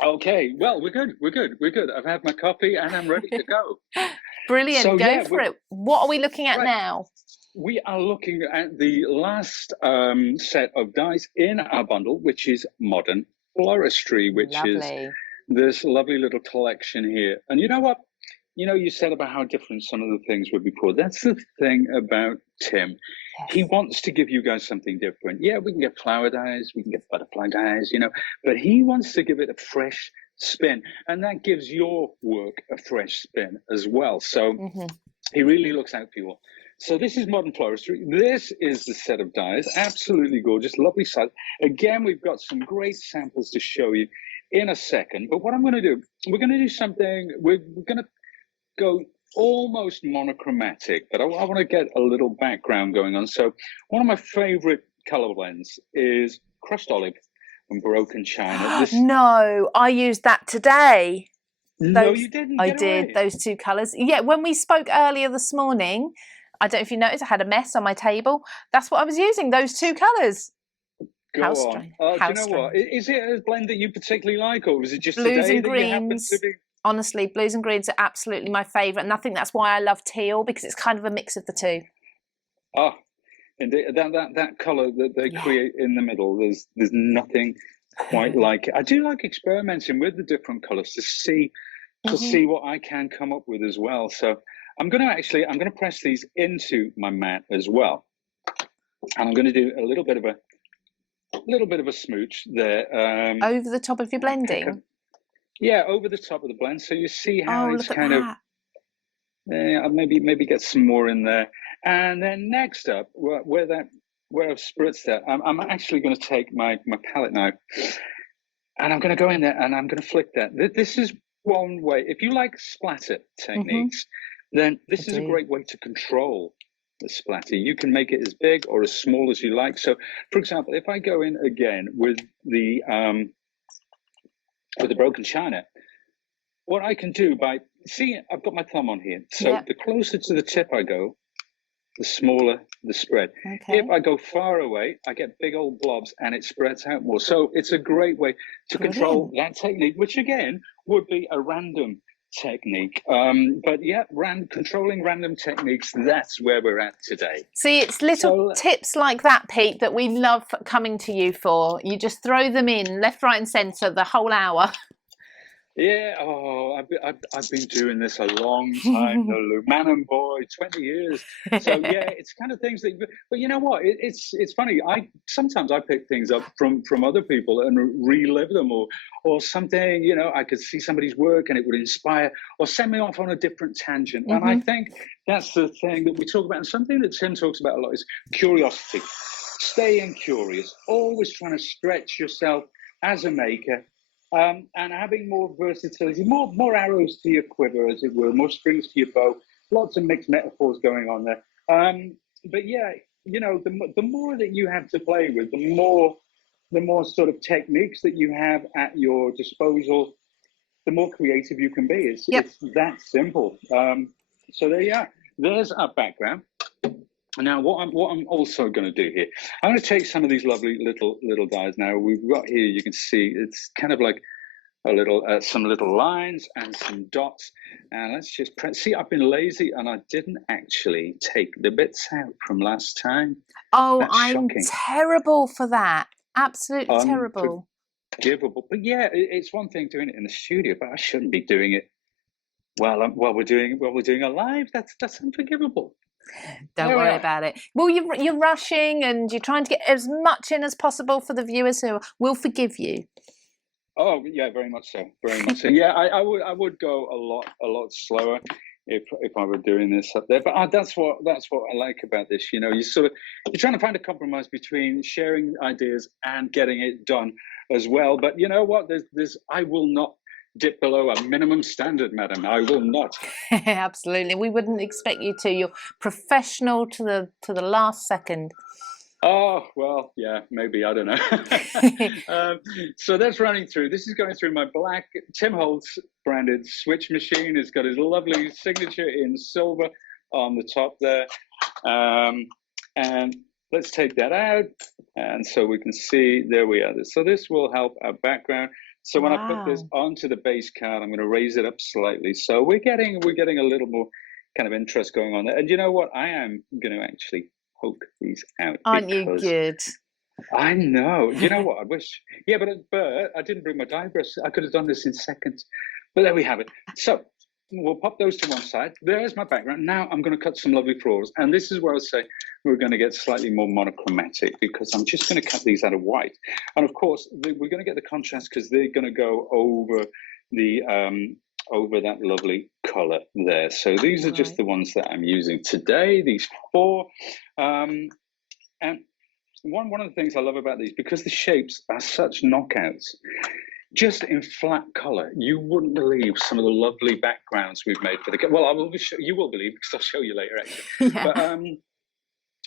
Okay, well, we're good. We're good. We're good. I've had my coffee and I'm ready to go. Brilliant. So, Go yeah, for it. What are we looking at right. now? We are looking at the last set of dies in our bundle, which is Modern Floristry, which is Lovely. this lovely little collection here. And you know what? You know, you said about how different some of the things would be poured. That's the thing about Tim. Yes. He wants to give you guys something different. Yeah, we can get flower dyes, we can get butterfly dyes, you know, but he wants to give it a fresh spin. And that gives your work a fresh spin as well. So he really looks out for you all. So this is Modern Floristry. This is the set of dies. Absolutely gorgeous, lovely size. Again, we've got some great samples to show you in a second. But what I'm going to do, we're going to do something, we're going to go almost monochromatic, but I want to get a little background going on. So one of my favorite color blends is crushed olive and broken china. No, I used that today. No, you didn't. I did, those two colours. Yeah, when we spoke earlier this morning, I don't know if you noticed, I had a mess on my table. That's what I was using, those two colours. How strange. Do you know what? Is it a blend that you particularly like, or was it just blues today and that greens? You happen to be... Honestly, blues and greens are absolutely my favourite, and I think that's why I love teal, because it's kind of a mix of the two. Oh, and that colour that they create in the middle, there's nothing quite like it. I do like experimenting with the different colours to see what I can come up with as well. So I'm going to press these into my mat as well, and I'm going to do a little bit of a smooch there over the top of your blending. Yeah, over the top of the blend, so you see how it's look kind at of. I'll maybe get some more in there, and then next up, where I've spritzed that, I'm actually going to take my palette knife, and I'm going to go in there and I'm going to flick that. This is one way. If you like splatter techniques, then this is a great way to control the splatter. You can make it as big or as small as you like. So, for example, if I go in again with the broken china, what I can do by I've got my thumb on here. So the closer to the tip I go, the smaller the spread. Okay. If I go far away, I get big old blobs and it spreads out more. So it's a great way to control that technique, which again would be a random technique. But yeah, controlling random techniques, that's where we're at today. See, it's little tips like that, Pete, that we love coming to you for. You just throw them in left, right and centre the whole hour. Yeah, I've been doing this a long time, Lulu. Man and boy, 20 years. So yeah, it's kind of things that. But you know what? It's funny. Sometimes I pick things up from other people and relive them, or something. You know, I could see somebody's work and it would inspire, or send me off on a different tangent. And I think that's the thing that we talk about, and something that Tim talks about a lot is curiosity. Staying curious, always trying to stretch yourself as a maker. And having more versatility, more arrows to your quiver, as it were, more strings to your bow. Lots of mixed metaphors going on there. But yeah, you know, the more that you have to play with, the more sort of techniques that you have at your disposal, the more creative you can be. It's that simple. So there you are. There's our background. Now, what I'm also going to do here, I'm going to take some of these lovely little dies. Now we've got here, you can see it's kind of like a little some little lines and some dots. And let's just press. See, I've been lazy and I didn't actually take the bits out from last time. Oh, I'm terrible for that. Absolutely terrible. Unforgivable. But yeah, it's one thing doing it in the studio, but I shouldn't be doing it while we're doing a live. That's unforgivable. Don't worry about it. Well, you're rushing and you're trying to get as much in as possible for the viewers who will forgive you. Oh yeah, very much so. Very much so. Yeah, I would go a lot slower if I were doing this up there. But that's what I like about this. You know, you're trying to find a compromise between sharing ideas and getting it done as well. But you know what? I will not dip below a minimum standard, madam. I will not. Absolutely, we wouldn't expect you to. You're professional to the last second. Oh, well, yeah, maybe, I don't know. So that's running through. This is going through my black Tim Holtz branded switch machine. It's got his lovely signature in silver on the top there. And let's take that out. And so we can see, there we are. So this will help our background So when I put this Wow. onto the base card, I'm going to raise it up slightly. So we're getting a little more kind of interest going on there. And you know what? I am going to actually poke these out Aren't you because good? I know. You know what? I wish. Yeah, but I didn't bring my dye brush. I could have done this in seconds. But there we have it. So we'll pop those to one side. There's my background. Now I'm going to cut some lovely florals. And this is where I say we're going to get slightly more monochromatic because I'm just going to cut these out of white. And of course, we're going to get the contrast because they're going to go over the over that lovely color there. So these are just the ones that I'm using today, these 4. And one of the things I love about these, because the shapes are such knockouts, just in flat color, you wouldn't believe some of the lovely backgrounds we've made for the. Well, you will believe because I'll show you later, actually. Yeah. But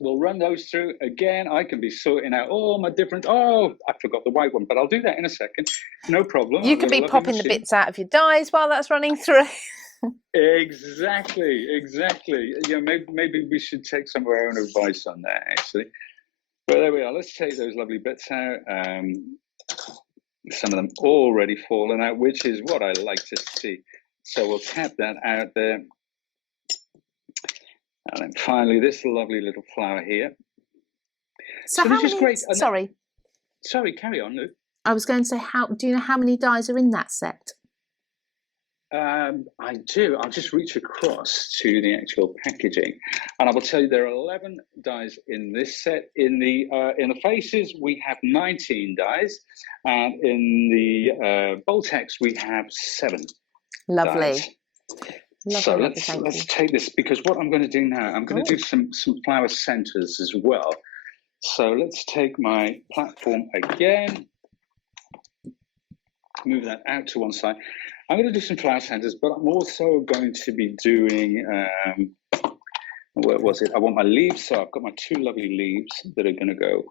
we'll run those through again. I can be sorting out all my different. Oh, I forgot the white one, but I'll do that in a second. No problem. You could be popping the bits out of your dyes while that's running through. Exactly. Yeah, maybe we should take some of our own advice on that, actually. But there we are. Let's take those lovely bits out. Some of them already fallen out, which is what I like to see. So we'll tap that out there. And then finally, this lovely little flower here. So how many? Great. Sorry, carry on, Lou. I was going to say, do you know how many dyes are in that set? I do. I'll just reach across to the actual packaging, and I will tell you there are 11 dyes in this set. In the faces, we have 19 dyes, and in the Boltex, we have 7. Lovely. Dyes. So let's take this, because what I'm going to do now, I'm going to do some flower centers as well. So let's take my platform again, move that out to one side. I'm going to do some flower centers, but I'm also going to be doing, where was it? I want my leaves. So I've got my 2 lovely leaves that are going to go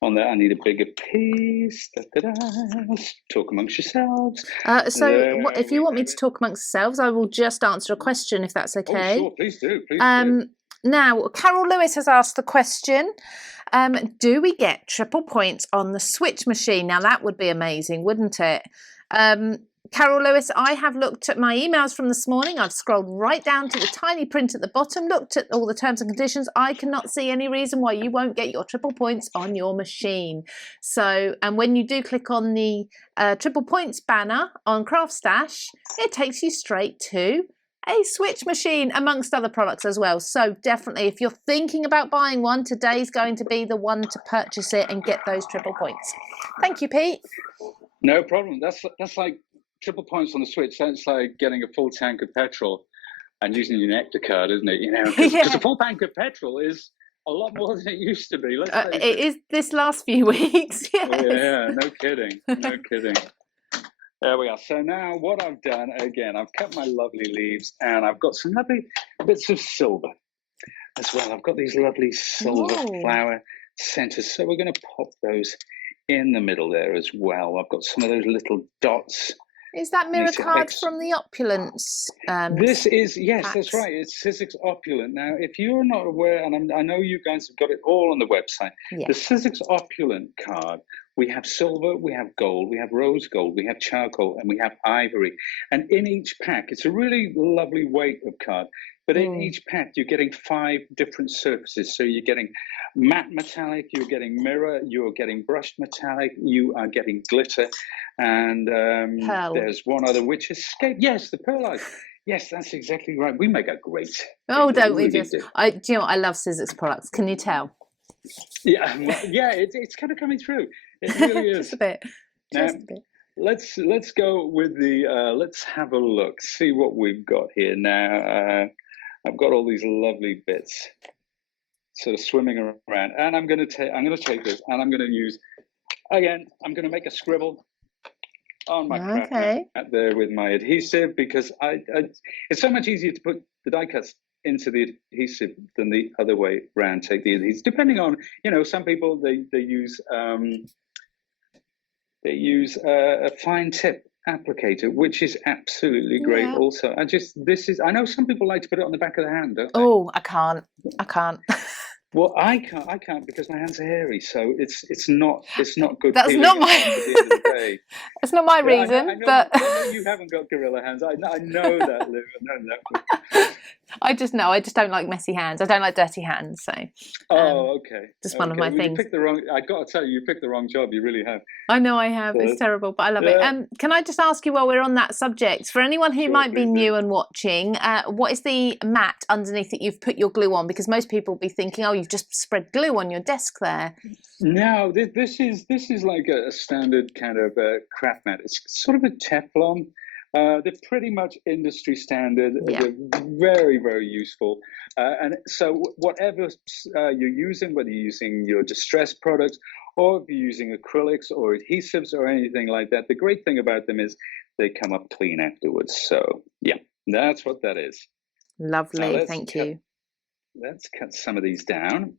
on there. I need a bigger piece. Talk amongst yourselves. If you want me to talk amongst yourselves, I will just answer a question, if that's okay. Oh, sure. Please do. Please do. Now, Carol Lewis has asked the question, do we get triple points on the switch machine? Now, that would be amazing, wouldn't it? Carol Lewis, I have looked at my emails from this morning. I've scrolled right down to the tiny print at the bottom, looked at all the terms and conditions. I cannot see any reason why you won't get your triple points on your machine. So, and when you do click on the triple points banner on CraftStash, it takes you straight to a switch machine, amongst other products as well. So definitely, if you're thinking about buying one, today's going to be the one to purchase it and get those triple points. Thank you, Pete. No problem. That's like triple points on the switch. That's like getting a full tank of petrol and using your Nectar card, isn't it? You know, because a full tank of petrol is a lot more than it used to be. It is this last few weeks. Yes. Yeah, no kidding. No kidding. There we are. So now what I've done, again, I've cut my lovely leaves and I've got some lovely bits of silver as well. I've got these lovely silver flower centers. So we're going to pop those in the middle there as well. I've got some of those little dots. Is that mirror card from the Opulence? This is, yes, packs? That's right. It's Sizzix Opulent. Now, if you're not aware, and I know you guys have got it all on the website, the Sizzix Opulent card, we have silver, we have gold, we have rose gold, we have charcoal, and we have ivory. And in each pack, it's a really lovely weight of card. But in each pack, you're getting 5 different surfaces. So you're getting matte metallic, you're getting mirror, you're getting brushed metallic, you are getting glitter, and there's one other which escaped. Yes, the perlite. Yes, that's exactly right. We make a great. Oh, don't we just? Do you know what? I love Sizzix products. Can you tell? Yeah, yeah, it's kind of coming through. It really is. Just a bit. Just a bit. Let's go with the. Let's have a look. See what we've got here now. I've got all these lovely bits sort of swimming around, and I'm going to take this, and I'm going to use, again, I'm going to make a scribble on my craft mat there with my adhesive, because it's so much easier to put the die cuts into the adhesive than the other way around. Take the adhesive, depending on, you know, some people they use a fine tip applicator, which is absolutely great. Also, I know some people like to put it on the back of the hand, don't they? Oh, I can't. Well, I can't because my hands are hairy, so it's not good That's peeling not at the end of the my day. that's not my Yeah, reason, but I know you haven't got gorilla hands. I know that, Liv. I know that. I just don't like messy hands. I don't like dirty hands. So Oh, okay, just one of okay. my Well, you things. picked the wrong. I got to tell you, you picked the wrong job. You really have. I know I have. It's So, terrible, but I love it. yeah, Can I just ask you while we're on that subject, for anyone who sure, might be please do. new and watching, what is the mat underneath that you've put your glue on? Because most people will be thinking, oh, you've just spread glue on your desk there. No, this is like a standard kind of craft mat. It's sort of a Teflon. They're pretty much industry standard. Yeah. They're very, very useful. And so whatever you're using, whether you're using your distressed products or if you're using acrylics or adhesives or anything like that, the great thing about them is they come up clean afterwards. So yeah, that's what that is. Lovely, thank you. Let's cut some of these down.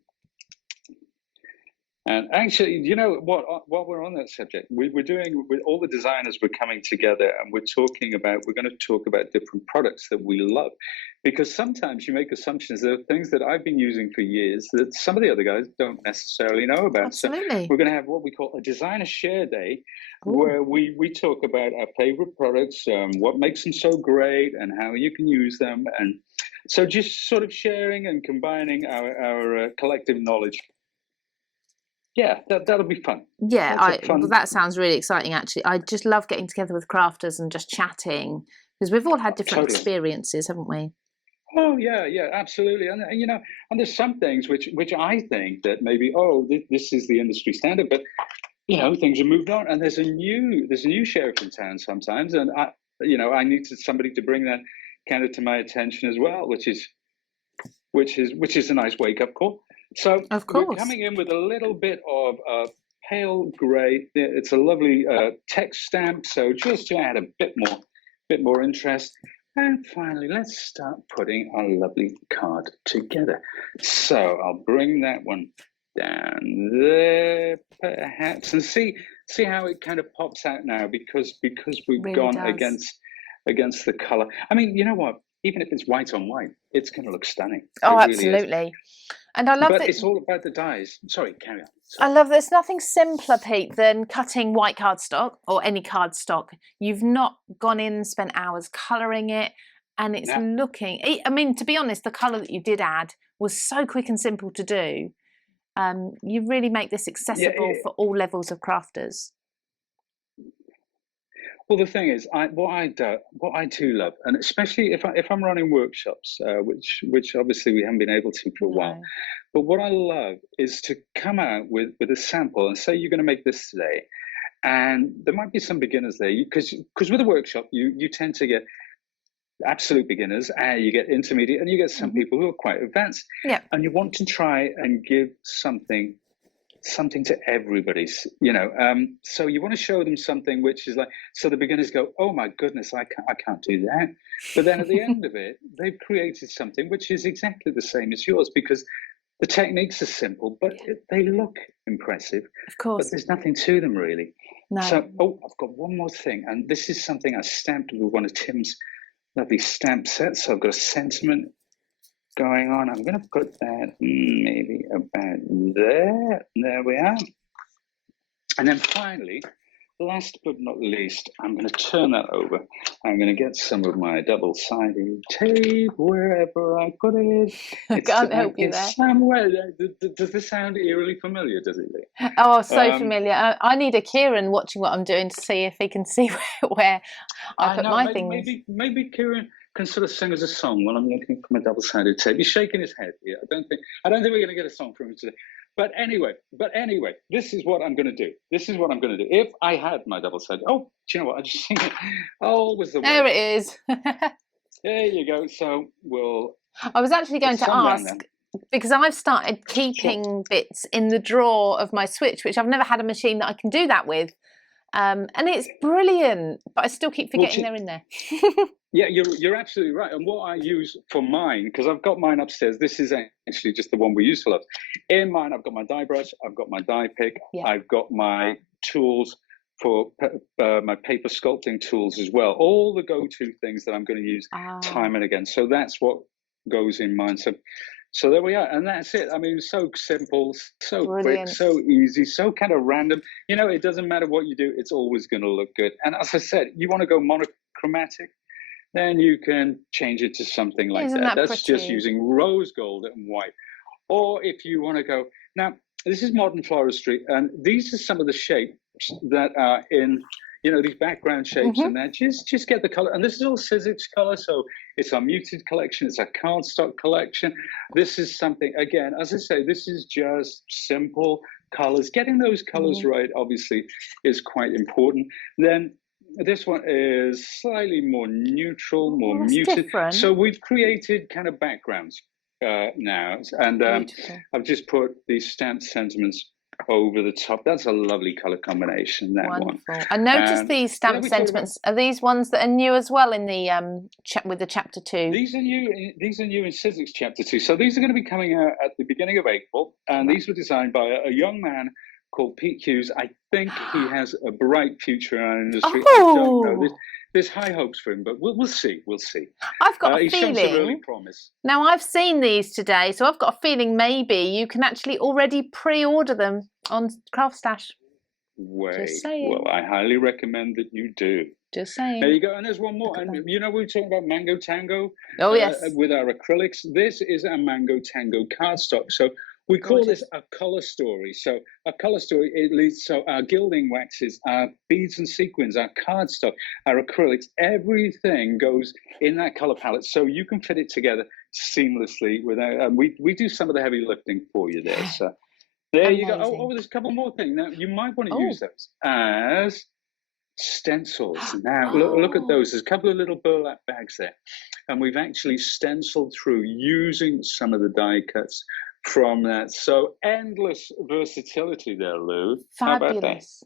And actually, you know what? While we're on that subject, we're doing with all the designers. We're coming together, and we're going to talk about different products that we love, because sometimes you make assumptions. There are things that I've been using for years that some of the other guys don't necessarily know about. Absolutely. So we're going to have what we call a designer share day, Ooh. where we talk about our favorite products, what makes them so great, and how you can use them, and so just sort of sharing and combining our collective knowledge. Yeah, that'll be fun. Yeah, well, that sounds really exciting, actually. I just love getting together with crafters and just chatting, because we've all had different experiences, haven't we? Oh, yeah, absolutely. And you know, and there's some things which I think that maybe, oh, this is the industry standard, but you know, things are moved on, and there's a new sheriff in town sometimes, and I need somebody to bring that kind of to my attention as well, which is a nice wake up call. So of course, we're coming in with a little bit of pale grey. It's a lovely text stamp, so just to add a bit more interest. And finally, let's start putting our lovely card together. So I'll bring that one down there, perhaps, and see how it kind of pops out now, because we've really gone against the color. I mean, you know what? Even if it's white on white, it's going to look stunning. Oh, absolutely. And I love that it's all about the dyes. Sorry, carry on. I love there's nothing simpler, Pete, than cutting white cardstock or any cardstock. You've not gone in and spent hours colouring it, and it's looking. I mean, to be honest, the colour that you did add was so quick and simple to do. You really make this accessible for all levels of crafters. Well, the thing is, what I do love, and especially if I'm running workshops, which obviously we haven't been able to for a while, but what I love is to come out with a sample and say you're going to make this today, and there might be some beginners there, because with a workshop you tend to get absolute beginners, and you get intermediate, and you get some people who are quite advanced, and you want to try and give something to everybody, you know. So you want to show them something which is like, so the beginners go, oh my goodness, I can't do that. But then at the end of it, they've created something which is exactly the same as yours, because the techniques are simple, but they look impressive. Of course. But there's nothing to them really. No. So, I've got one more thing, and this is something I stamped with one of Tim's lovely stamp sets. So I've got a sentiment going on. I'm going to put that maybe about there. There we are. And then finally, last but not least, I'm going to turn that over. I'm going to get some of my double-sided tape wherever I put it. I can't help you there. Somewhere. Does this sound eerily familiar, does it, Lee? Oh, so familiar. I need a Kieran watching what I'm doing to see if he can see where I put my things. Maybe Kieran can sort of sing us a song while I'm looking for my double-sided tape. He's shaking his head here. I don't think we're going to get a song from him today. But anyway, this is what I'm going to do. If I had my double-sided, do you know what? I just think, was the way. There it is. There you go. So I was actually going to ask, because I've started keeping bits in the drawer of my Switch, which I've never had a machine that I can do that with. And it's brilliant, but I still keep forgetting they're in there. Yeah, you're absolutely right. And what I use for mine, because I've got mine upstairs, this is actually just the one we use for loves. In mine, I've got my die brush, I've got my die pick, I've got my tools for my paper sculpting tools as well. All the go-to things that I'm going to use time and again. So that's what goes in mine. So there we are, and that's it. I mean, so simple, so Brilliant. quick, so easy, so kind of random. You know, it doesn't matter what you do; it's always going to look good. And as I said, you want to go monochromatic, then you can change it to something like Isn't that. that That's just pretty? using rose gold and white. Or if you want to go now, this is modern floristry, and these are some of the shapes that are in, you know, these background shapes, and that just get the color. And this is all Sizzix color, so it's our muted collection, it's our cardstock collection. This is something, again, as I say, this is just simple colors. Getting those colors right, obviously, is quite important. Then this one is slightly more neutral, more muted. Different. So we've created kind of backgrounds now, and I've just put these stamped sentiments over the top. That's a lovely color combination, that Wonderful. one. I noticed these stamped sentiments. Are these ones that are new as well in the with the chapter 2? These are new. These are new in Sizzix chapter 2. So these are going to be coming out at the beginning of April, and these were designed by a young man called Pete Hughes. I think he has a bright future in our industry. I don't know. There's high hopes for him, but we'll see. We'll see. I've got a feeling. He's shown some early promise. Now, I've seen these today, so I've got a feeling maybe you can actually already pre-order them on CraftStash. Just saying. Well, I highly recommend that you do. Just saying. There you go. And there's one more. And you know, we were talking about Mango Tango. Oh, yes. With our acrylics. This is a Mango Tango cardstock. So we call this a color story. So a color story, it leads, so our gilding waxes, our beads and sequins, our cardstock, our acrylics, everything goes in that color palette. So you can fit it together seamlessly without, we do some of the heavy lifting for you there. So there you go. Oh, there's a couple more things. Now, you might want to use those as stencils. Now, look at those. There's a couple of little burlap bags there. And we've actually stenciled through using some of the die cuts from that. So endless versatility there, Lou. Fabulous.